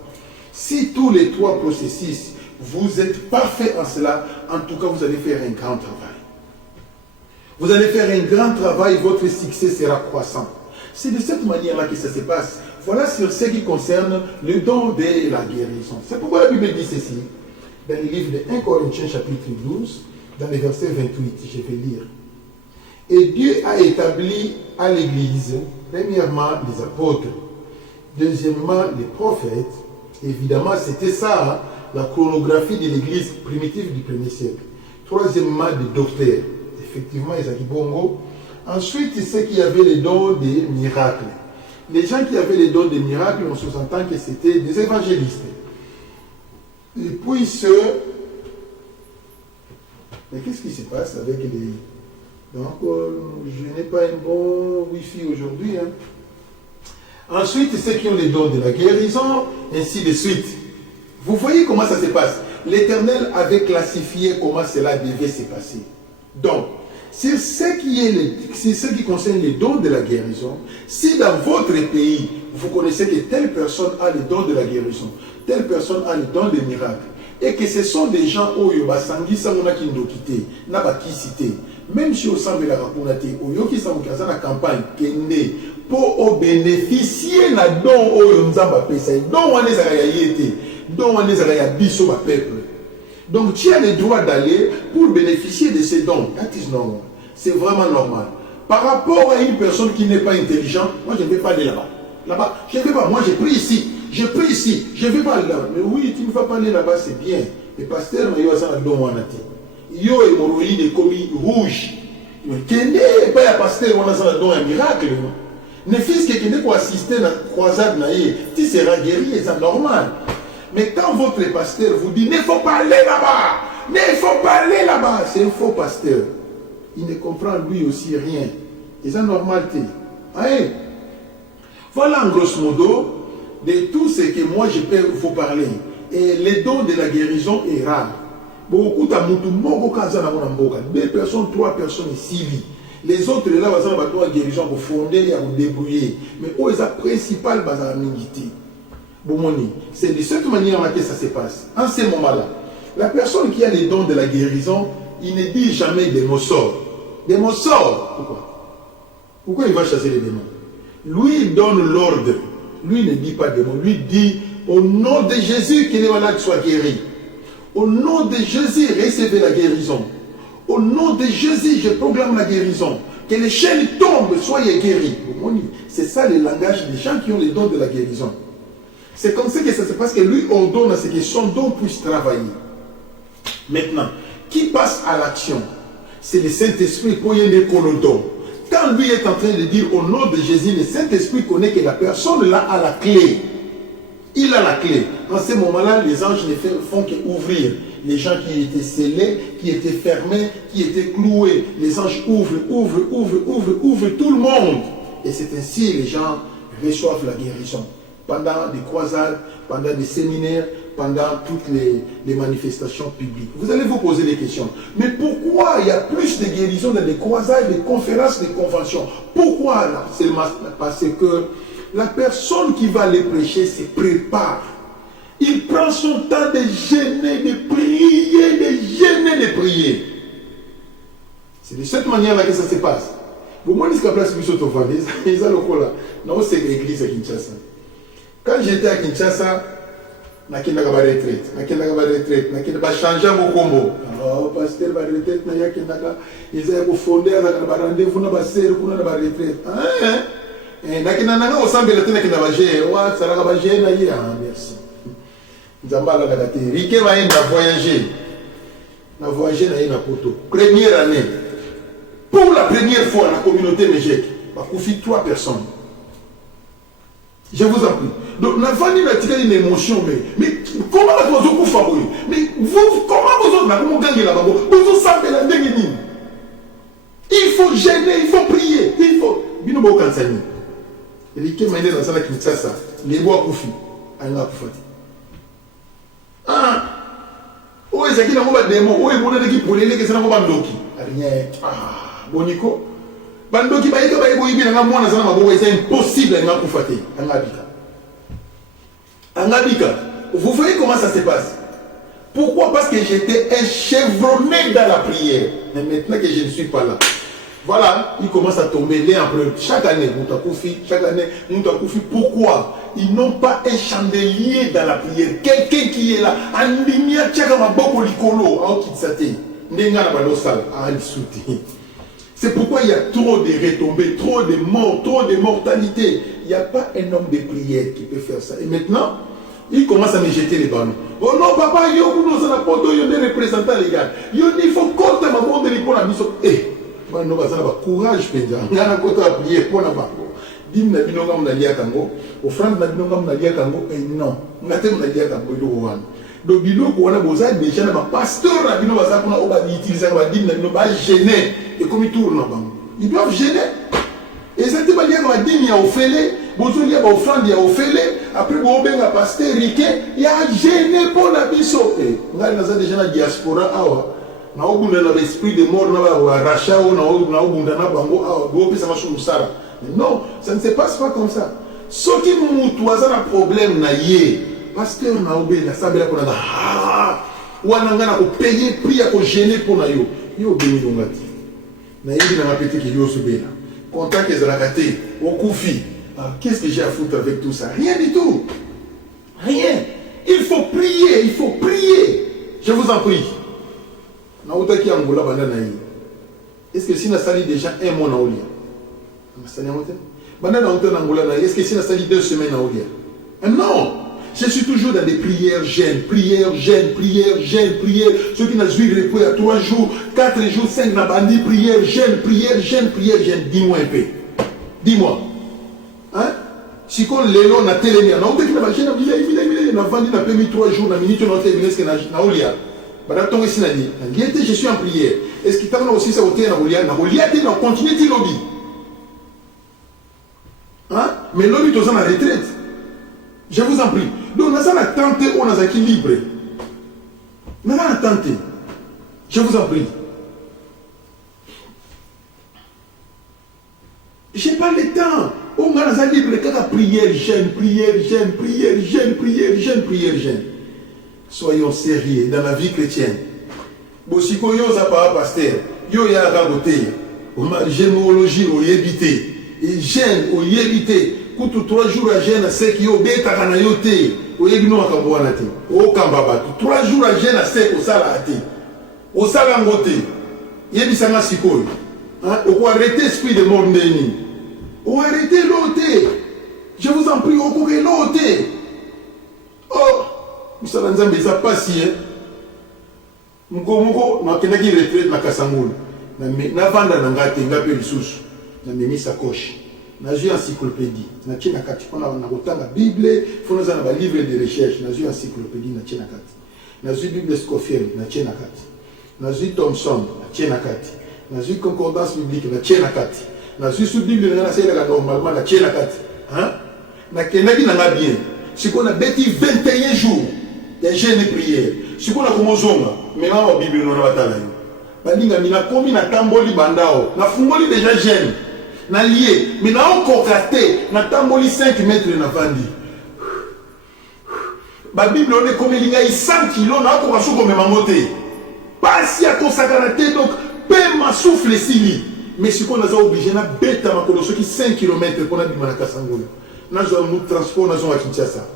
Si tous les 3 processus, vous êtes parfait en cela, en tout cas, vous allez faire un grand travail. Vous allez faire un grand travail, votre succès sera croissant. C'est de cette manière-là que ça se passe. Voilà sur ce qui concerne le don de la guérison. C'est pourquoi la Bible dit ceci, dans le livre de 1 Corinthiens chapitre 12, dans le verset 28, je vais lire. Et Dieu a établi à l'Église, premièrement, les apôtres, deuxièmement, les prophètes. Évidemment, c'était ça, la chronographie de l'Église primitive du 1er siècle. Troisièmement, des docteurs. Effectivement, Isaac Bongo. Ensuite, ceux qui avaient les dons des miracles. Les gens qui avaient les dons des miracles, on sous-entend que c'était des évangélistes. Et puis ceux... Mais qu'est-ce qui se passe avec les... Donc, je n'ai pas un bon Wi-Fi aujourd'hui. Hein. Ensuite, ceux qui ont les dons de la guérison, ainsi de suite. Vous voyez comment ça se passe. L'Éternel avait classifié comment cela devait se passer. Donc, c'est ce qui concerne les dons de la guérison. Si dans votre pays, vous connaissez que telle personne a les dons de la guérison, telle personne a les dons des miracles, et que ce sont des gens qui même si au sein de la raconte, qui sont dans la campagne, pour bénéficier de la don, donc tu as le droit d'aller pour bénéficier de ces dons. C'est vraiment normal. Par rapport à une personne qui n'est pas intelligente, moi je ne vais pas aller là-bas. Là-bas, je ne vais pas. Moi je prie ici. Je prie ici. Je ne vais pas aller là-bas. Mais oui, tu ne vas pas aller là-bas, c'est bien. Le pasteur m'a dit que ça don wanati. Yo et moroïde est commis rouge. Mais qu'il n'est pas un pasteur on a ça don un miracle. Ne fils que qu'il pour assister à la croisade naïe, tu seras guéri, c'est normal. Mais quand votre pasteur vous dit, ne faut pas aller là-bas, ne faut pas aller là-bas, c'est un faux pasteur. Il ne comprend lui aussi rien. Et c'est normal. Allez. Voilà en grosso modo de tout ce que moi je peux vous parler. Et les dons de la guérison est rare. Beaucoup de gens, 2 personnes, 3 personnes ici. Les autres là, ils ont la guérison pour fonder et pour débrouiller. Mais eux, c'est la principale base à la minité. C'est de cette manière que ça se passe. En ce moment-là, la personne qui a les dons de la guérison, il ne dit jamais des mots sorts. Des mots sorts. Pourquoi il va chasser les démons? Lui, il donne l'ordre. Lui, il ne dit pas des mots. Lui, dit au nom de Jésus que les malades soient guéris. Au nom de Jésus, recevez la guérison. Au nom de Jésus, je proclame la guérison. Que les chaînes tombent, soyez guéris. C'est ça le langage des gens qui ont les dons de la guérison. C'est comme ça que ça se passe, que lui ordonne à ce que son don puisse travailler. Maintenant, qui passe à l'action? C'est le Saint-Esprit pour y aller qu'on le donne. Quand lui est en train de dire au nom de Jésus, le Saint-Esprit connaît que la personne là a la clé. Il a la clé. En ce moment-là, les anges ne font qu'ouvrir. Les gens qui étaient scellés, qui étaient fermés, qui étaient cloués. Les anges ouvrent tout le monde. Et c'est ainsi que les gens reçoivent la guérison. Pendant des croisades, pendant des séminaires, pendant toutes les manifestations publiques. Vous allez vous poser des questions. Mais pourquoi il y a plus de guérisons dans des croisades, des conférences, des conventions? Pourquoi là? C'est parce que la personne qui va les prêcher se prépare. Il prend son temps de jeûner, de prier, de jeûner, de prier. C'est de cette manière-là que ça se passe. Vous m'avez dit qu'à place de Sotovandé, ils ont le coup là. Non, c'est l'église à Kinshasa. Quand j'étais à Kinshasa, je suis retraite. Je suis changé mon combo. Alors, pasteur, la retraite, ils ont fondé un rendez-vous dans la retraite. Merci. Riké va voyager. Na voyager na Poto. Première année. Pour la première fois, la communauté Méjek, il y a 3 personnes. Je vous en prie. Donc, la famille a une émotion, mais comment vous avez mais vous, comment vous avez là-bas? Vous savez la dernière. Il faut gêner, il faut prier, il faut. Binobo Kansani. Riké m'a dit dans la Kinshasa, les bois Koufi, Anga Koufati. Ah! Oh, c'est qui n'a pas de démon. Oh, il y a des gens qui ont des gens qui ont rien. Ah, Boniko. Bandoki baïka baïko ibi na mwana sana maboko c'est impossible à Koufati. Angabika. Vous voyez comment ça se passe? Pourquoi? Parce que j'étais enchevronné dans la prière. Mais maintenant que je ne suis pas là. Voilà, il commence à tomber les empereurs. Chaque année, Moutakouffi, pourquoi? Ils n'ont pas un chandelier dans la prière. Quelqu'un qui est là, Andinia Tchakama Boko Likolo, en Kitsate, Nengana Balosal, à Alisouti. C'est pourquoi il y a trop de retombées, trop de morts, trop de mortalité. Il n'y a pas un homme de prière qui peut faire ça. Et maintenant, il commence à me jeter les ballons. Oh non, papa, il y a des représentants les gars. Il faut compter ma monde de l'école à Bissot. Eh, non, ça va courage, Pédia. Il y a un côté à prier pour la barre. Dim na binonga mnalia kango, offrande na binonga mnalia kango, et non, ngate mnalia kango ido wan. Donc biloko wana boza déjà na pasteur na bino baza kuna oba utiliser ba dim na bino ba gêner et comme il tourne na bango. Ils doivent gêner. Et ça te ba lia ba dim ya ofele, bozo lia ba offrande ya ofele, après bo benga pasteur Riké, ya gêner pour la biso. Et ngali naza déjà na diaspora awa. Na obunda na l'esprit de mort na ba racha na obunda na bango awa, bo pesa mashu musara. Non, ça ne se passe pas comme ça. Ce qui nous a un problème, pasteur n'a obéi la salle pour la ou à payer, prier, à gêner pour la yo. Yo béni l'ongati. Naïbi n'a pas pété qu'il y a subé là. Contact les alakaté, au koufi. Qu'est-ce que j'ai à foutre avec tout ça? Rien du tout. Rien. Il faut prier, il faut prier. Je vous en prie. Naoutaki Angola bananaï. Est-ce que si n'a sali déjà un mois na olia? Est-ce que c'est la salle 2 semaines à Olia? Non! Je suis toujours dans des prières jeûnes, prières. Ceux qui n'ont eu repos à 3 jours, 4 jours, 5 n'a pas dit prière jeûne. Dis-moi un peu. Dis-moi. Hein? Si on l'élo na télémé, on a dit que on a vendu na permis 3 jours, na minute on a terminé ce que na Olia. Je suis en prière. Est-ce que tu as aussi ça au thé na Olia? Na Olia, tu vas continuer tes lobbies. Hein? Mais l'homme est en retraite. Je vous en prie. Donc, nous avons tenté, on a libre. Nous avons tenté. Je vous en prie. Je n'ai pas le temps. On a libre quand prière jeûne. Soyons sérieux dans la vie chrétienne. Bosiko yo za pa pasteur. Yo ya ragoté. Généalogie au yébité. Et gêne au yébité. Coutu 3 jours à gêne à sec yo beta kana yote. Au yébino à kamboanate. Au kambaba. 3 jours à gêne à sec au salate. Au salangote. Yébisanga sikoy. Au arrêter esprit de mort ndeni. Au arrêter l'ôté. Je vous en prie, au courir l'ôté. Oh, vous savez, ça passe si, hein. Moko, na kenaki retraite na Kasangulu. Na vanda na ngate ngape lisusu. Na memi sa coche. Nazu encyclopédie. Na tina kati pona na kotanga Bible, fona za na livre de recherche, nazu encyclopédie na tina kati. Nazu Bible Scofield na tina kati. Nazu Thomson na tina kati. Nazu concordance biblique na tina kati. Nazu sous Bible na sala normalement na tina kati. Hein? Na kenaki na nga bien. Si qu'on a bêti 21 jours de jeûne et prière. Si qu'on a komozonga, maintenant la Bible non batala yo. Balinga mina komi na tamboli bandao. Na fungoli déjà jeûne. Na lié, mais na okokate na tamboli 5 mètres na vandi. Ba Bible on est comme linga 100 kilos na ko basoko mema moté. Pas si à consacrate donc pe ma souffle sili. Mais si qu'on a obligé na beta makolo soki 5 km pour na bimana kasangolo. Na zo mu transport na zo à Kinshasa.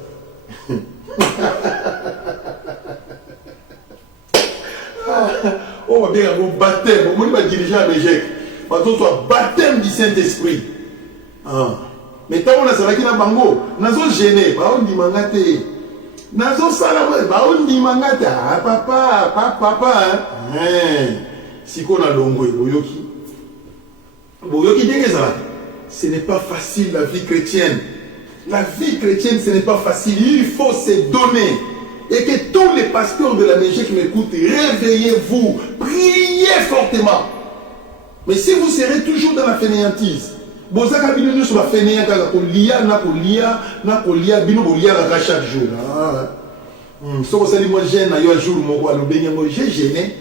On va bien un baptême, on va diriger à Belgique. Maintenant, soit baptême du Saint-Esprit. Mais tant qu'on a ça qui na bango, nazo gêné, bah on dit mangate, nazo salama, bah on dit mangate, ah papa, si qu'on a longo, boyoki dégage ça. Ce n'est pas facile la vie chrétienne. La vie chrétienne, ce n'est pas facile. Il faut se donner. Et que tous les pasteurs de la Belgique qui m'écoutent, réveillez-vous, priez fortement. Mais si vous serez toujours dans la fainéantise, bozaka bino nyo sur la fainéant kaka kolia na kolia bino bolia kaka chaque jour. So sali moi jeune na yo jour moko alobenga mo j'ai gêné.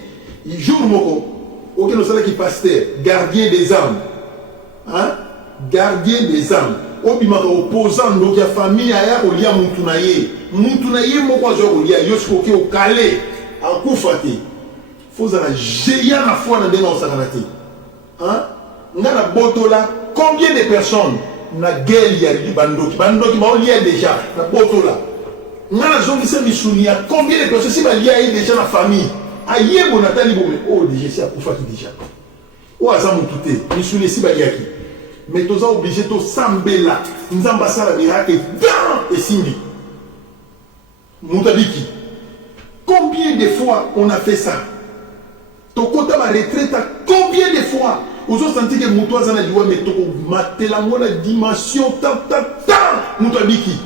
Jour moko auquel nous sommes qui pasteur, gardien des âmes. Hein? Gardien des âmes. Obimaka opposant donc ya famille aya kolia muntu na ye moko azo kolia yo sikoki okale akufati. Faut za géant na foi na ndena osakanati. Hein? Ngana botola combien de personnes na guerre ya bandoki ba olia déjà na botola. Ngana zongi se misunia combien de personnes si ba lia déjà na famille. Aye bonatali bomé oh déjà c'est akufati déjà. O azamu tuté misunia si ba liaki. Mais tu es obligé de s'embêler. Nous avons passé la miracle et Simbi. Moutabiki. Combien de fois on a fait ça? Ton côté ma retraite, combien de fois? Vous avez senti que Moutouazan a dit ouais, mais tu as maté la dimension, Moutabiki.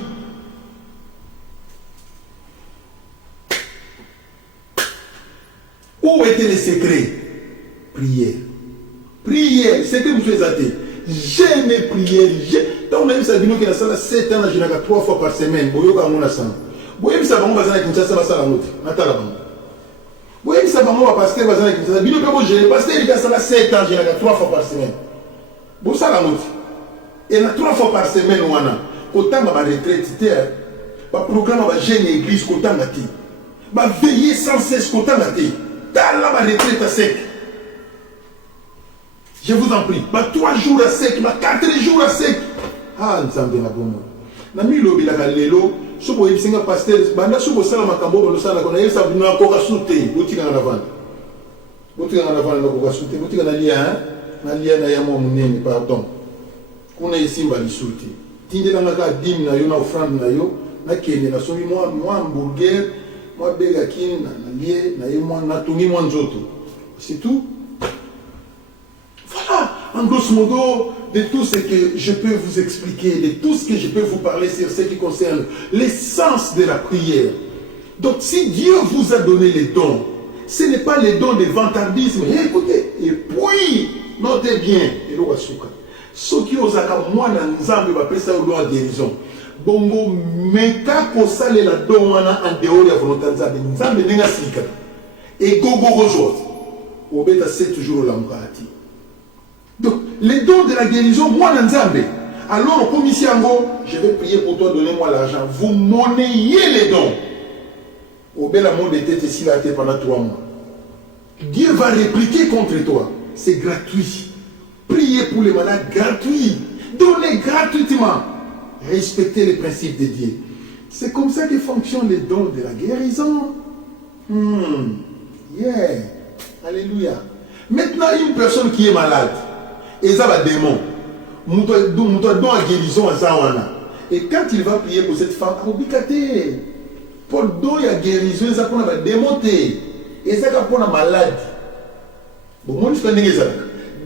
Où étaient les secrets? Prière. Prière, c'est que vous faites athée. Jamais prière. Tant on a vu ça, qui a ça 7 ans, je n'ai 3 fois par semaine. Boyo ka mona sang. Boyo bisa bango bazana Kinshasa basala moto. Natala bango. Boyo bisa bango ba pasteur bazana Kinshasa. Bino pe bo je pasteur il a ça 7 ans, je n'ai 3 fois par semaine. Bo sala moto. Et na 3 fois par semaine wana. Kotanga ba retraite té. Ba programme ba jeune église kotanga té. Ba veiller sans cesse kotanga té. Tala ba retraite à sec. Je vous en prie, 3 jours à sec, 4 jours à sec. Ah, nous sommes bien à bon. Nami lobi la kalelo, sobo yebsinga pasteur, banda sobo sala makambo bono sala kona yesa bino akoka sute, botika na vanda. Botika na vanda ko sute, botika na lia na yamo munene pardon. Kuna isimba lisute. Tinde na ka dim na yo na offrande na yo, na kene na somi moi hamburger, moi bega kin na lie na yo moi na tungi moi nzoto. C'est tout. Voilà, en grosso modo, de tout ce que je peux vous expliquer, de tout ce que je peux vous parler sur ce qui concerne l'essence de la prière. Donc, si Dieu vous a donné les dons, ce n'est pas les dons de vantardisme. Et écoutez, et puis, notez bien, et l'eau asuka. Ce qui vous a comme moi, nous avons appelé ça au droit de guérison. Bongo, meka kosale la don wana en dehors de la volonté de Nzambe. Nzambe nenga sika. Et gogo gozot. Obeta c'est toujours l'amkati. Donc, les dons de la guérison, moi, Nzambe. Alors, comme ici, je vais prier pour toi, donnez-moi l'argent. Vous monnayez les dons. Au bel amour de tête ici, là, pendant 3 mois. Dieu va répliquer contre toi. C'est gratuit. Priez pour les malades, gratuit. Donnez gratuitement. Respectez les principes de Dieu. C'est comme ça que fonctionnent les dons de la guérison. Yeah. Alléluia. Maintenant, une personne qui est malade, et ça va démon. Moutoua don à guérison à Zawana. Et quand il va prier pour cette femme, pour don à guérison, ça va démonter. Et ça va pour la maladie. Bon, moi, je connais ça.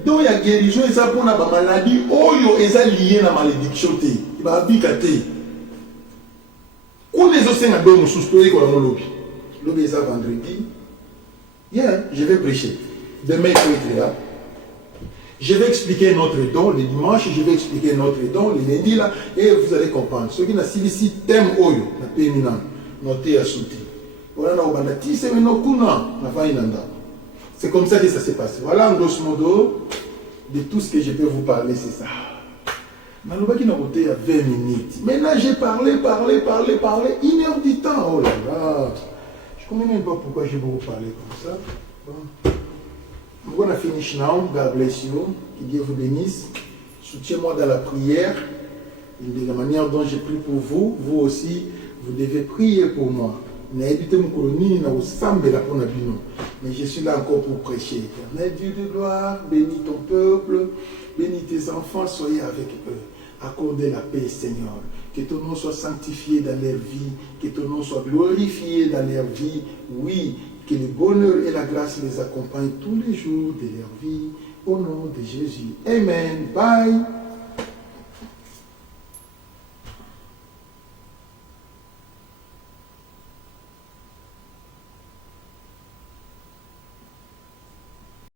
donc il y a guérison et ça pour la maladie, oyo est lié à la malédiction. Il va habiter. Quand les autres sont dans le sous-story, lobby est vendredi, yeah, je vais prêcher. Demain, il faut être là. Je vais expliquer notre don le dimanche, je vais expliquer notre don le lundi là, et vous allez comprendre. Ceux qui n'ont pas ici thème oyo, na péminant, noté à soutenir. C'est comme ça que ça s'est passé. Voilà en grosso modo de tout ce que je peux vous parler, c'est ça. Naloba qui n'a voté à 20 minutes. Maintenant j'ai parlé, 1 heure du temps. Oh là là. Je ne comprends même pas pourquoi j'ai beaucoup parlé comme ça. Bon. I'm going to finish now. God bless you. Que Dieu vous bénisse. Soutiens-moi dans la prière. De la manière dont j'ai prié pour vous, vous aussi, vous devez prier pour moi. Mais je suis là encore pour prêcher. Éternel Dieu de gloire, bénis ton peuple, bénis tes enfants, soyez avec eux. Accordez la paix, Seigneur. Que ton nom soit sanctifié dans leur vie, que ton nom soit glorifié dans leur vie. Oui, que le bonheur et la grâce les accompagnent tous les jours de leur vie. Au nom de Jésus. Amen. Bye.